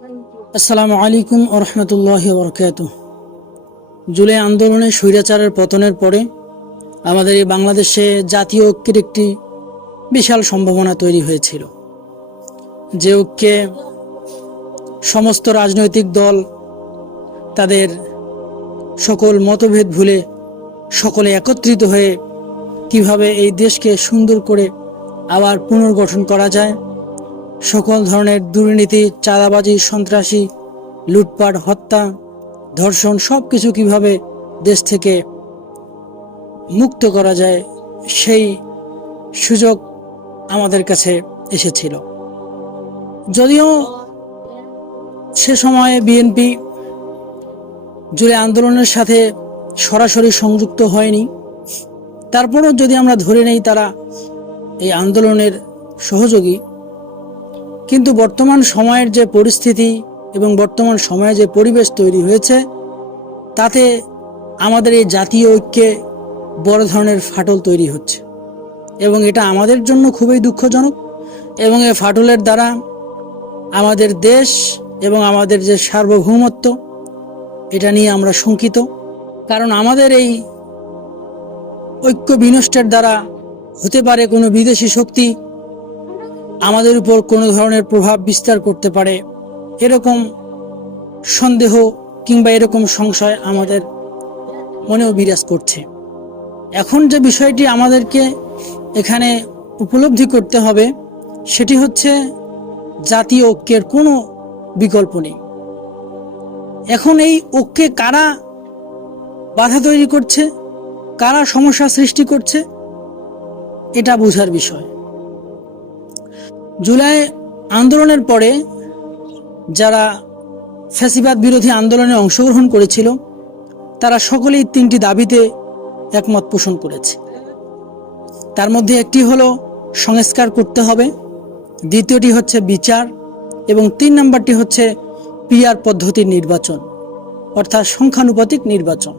আসসালামু আলাইকুম ওয়া রাহমাতুল্লাহি ওয়া বারাকাতুহু। জুলাই আন্দোলনে স্বৈরাচারের পতনের পরে আমাদের এই বাংলাদেশে জাতীয় ঐক্যের একটি বিশাল সম্ভাবনা তৈরি হয়েছিল, যে ঐক্যে সমস্ত রাজনৈতিক দল তাদের সকল মতভেদ ভুলে সকলে একত্রিত হয়ে কিভাবে এই দেশকে সুন্দর করে আবার পুনর্গঠন করা যায়, সকল ধরনের দুর্নীতি, চাঁদাবাজি, সন্ত্রাসী, লুটপাট, হত্যা, ধর্ষণ সব কিছু কীভাবে দেশ থেকে মুক্ত করা যায়, সেই সুযোগ আমাদের কাছে এসেছিল। যদিও সে সময়ে বিএনপি জুলাই আন্দোলনের সাথে সরাসরি সংযুক্ত হয়নি, তারপরও যদি আমরা ধরে নেই তারা এই আন্দোলনের সহযোগী, কিন্তু বর্তমান সময়ের যে পরিস্থিতি এবং বর্তমান সময়ে যে পরিবেশ তৈরি হয়েছে, তাতে আমাদের এই জাতীয় ঐক্যে বড় ধরনের ফাটল তৈরি হচ্ছে এবং এটা আমাদের জন্য খুবই দুঃখজনক। এবং এই ফাটলের দ্বারা আমাদের দেশ এবং আমাদের যে সার্বভৌমত্ব, এটা নিয়ে আমরা শঙ্কিত। কারণ আমাদের এই ঐক্য বিনষ্টের দ্বারা হতে পারে কোনো বিদেশি শক্তি আমাদের উপর কোনো ধরনের প্রভাব বিস্তার করতে পারে, এরকম সন্দেহ কিংবা এরকম সংশয় আমাদের মনেও বিরাজ করছে। এখন যে বিষয়টি আমাদেরকে এখানে উপলব্ধি করতে হবে, সেটি হচ্ছে জাতীয় ঐক্যের কোনো বিকল্প নেই। এখন এই ঐক্যে কারা বাধা তৈরি করছে, কারা সমস্যা সৃষ্টি করছে, এটা বোঝার বিষয়। জুলাই আন্দোলনের পরে যারা ফ্যাসিবাদ বিরোধী আন্দোলনে অংশগ্রহণ করেছিল, তারা সকলেই তিনটি দাবিতে একমত পোষণ করেছে। তার মধ্যে একটি হলো সংস্কার করতে হবে, দ্বিতীয়টি হচ্ছে বিচার, এবং 3 নম্বরটি হচ্ছে পিআর পদ্ধতির নির্বাচন, অর্থাৎ সংখ্যানুপাতিক নির্বাচন।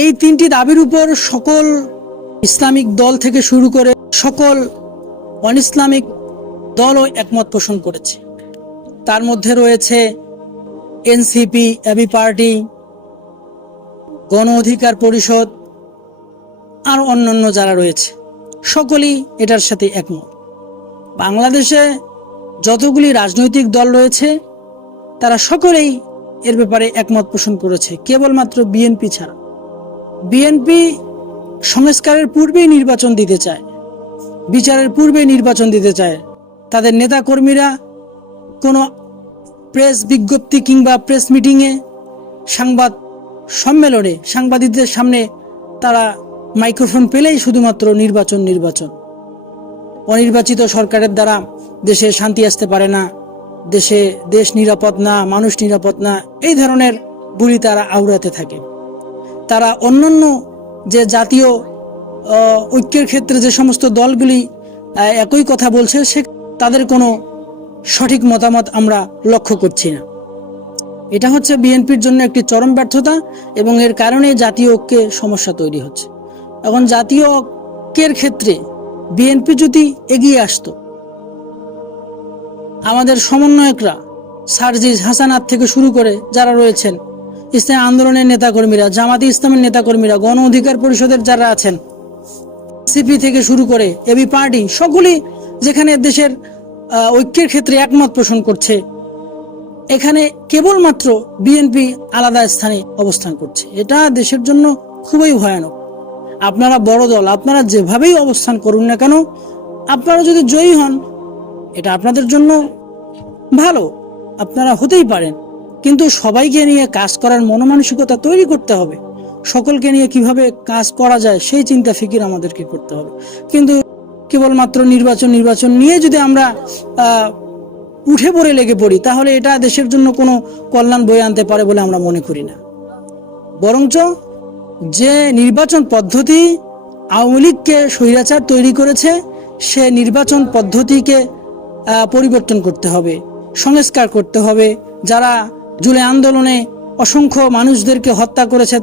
এই 3টি দাবির উপর সকল ইসলামিক দল থেকে শুরু করে সকল অন ইসলামিক দলও একমত পোষণ করেছে। তার মধ্যে রয়েছে এনসিপি, এবি পার্টি, গণ অধিকার পরিষদ আর অন্যান্য যারা রয়েছে, সকলেই এটার সাথে একমত। বাংলাদেশে যতগুলি রাজনৈতিক দল রয়েছে, তারা সকলেই এর ব্যাপারে একমত পোষণ করেছে, কেবলমাত্র বিএনপি ছাড়া। বিএনপি সংস্কারের পূর্বেই নির্বাচন দিতে চায়, বিচারের পূর্বেই নির্বাচন দিতে চায়। তাদের নেতাকর্মীরা কোনো প্রেস বিজ্ঞপ্তি কিংবা প্রেস মিটিংয়ে, সংবাদ সম্মেলনে সাংবাদিকদের সামনে তারা মাইক্রোফোন পেলেই শুধুমাত্র নির্বাচন নির্বাচন। অনির্বাচিত সরকারের দ্বারা দেশে শান্তি আসতে পারে না, দেশ নিরাপদ না, মানুষ নিরাপদ না, এই ধরনের বুলি তারা আওড়াতে থাকে। তারা অন্যান্য যে জাতীয় ঐক্যের ক্ষেত্রে যে সমস্ত দলগুলি একই কথা বলছে, তাদের কোনো সঠিক মতামত আমরা লক্ষ্য করছি না। এটা হচ্ছে বিএনপির জন্য একটি চরম ব্যর্থতা, এবং এর কারণে জাতীয় ঐক্যে সমস্যা তৈরি হচ্ছে। এখন জাতীয় ঐক্যের ক্ষেত্রে বিএনপি যদি এগিয়ে আসতো, আমাদের সমন্বয়করা সার্জিস, হাসানাত থেকে শুরু করে যারা রয়েছেন, ইসলামী আন্দোলনের নেতাকর্মীরা, জামাতে ইসলামের নেতাকর্মীরা, গণ অধিকার পরিষদের যারা আছেন, সিপি থেকে শুরু করে এবি পার্টি, সকলেই যেখানে দেশের ঐক্যের ক্ষেত্রে একমত পোষণ করছে, এখানে কেবলমাত্র বিএনপি আলাদা স্থানে অবস্থান করছে। এটা দেশের জন্য খুবই ভয়ানক। আপনারা বড় দল, আপনারা যেভাবেই অবস্থান করুন না কেন, আপনারা যদি জয়ী হন, এটা আপনাদের জন্য ভালো, আপনারা হতেই পারেন, কিন্তু সবাইকে নিয়ে কাজ করার মনোমানসিকতা তৈরি করতে হবে। সকলকে নিয়ে কিভাবে কাজ করা যায় সেই চিন্তা ফিকির আমাদেরকে করতে হবে। কিন্তু কেবলমাত্র নির্বাচন নিয়ে যদি আমরা উঠে পড়ে লেগে পড়ি, তাহলে এটা দেশের জন্য কোনো কল্যাণ বয়ে আনতে পারে বলে আমরা মনে করি না। বরঞ্চ যে নির্বাচন পদ্ধতি আওয়ামী লীগকে স্বৈরাচার তৈরি করেছে, সে নির্বাচন পদ্ধতিকে পরিবর্তন করতে হবে, সংস্কার করতে হবে। যারা জুলাই আন্দোলনে অসংখ্য মানুষদেরকে হত্যা করেছে,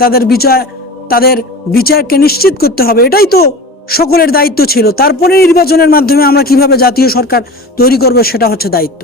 তাদের বিচারকে নিশ্চিত করতে হবে। এটাই তো সকলের দায়িত্ব ছিল। তারপরে নির্বাচনের মাধ্যমে আমরা কিভাবে জাতীয় সরকার তৈরি করব, সেটা হচ্ছে দায়িত্ব।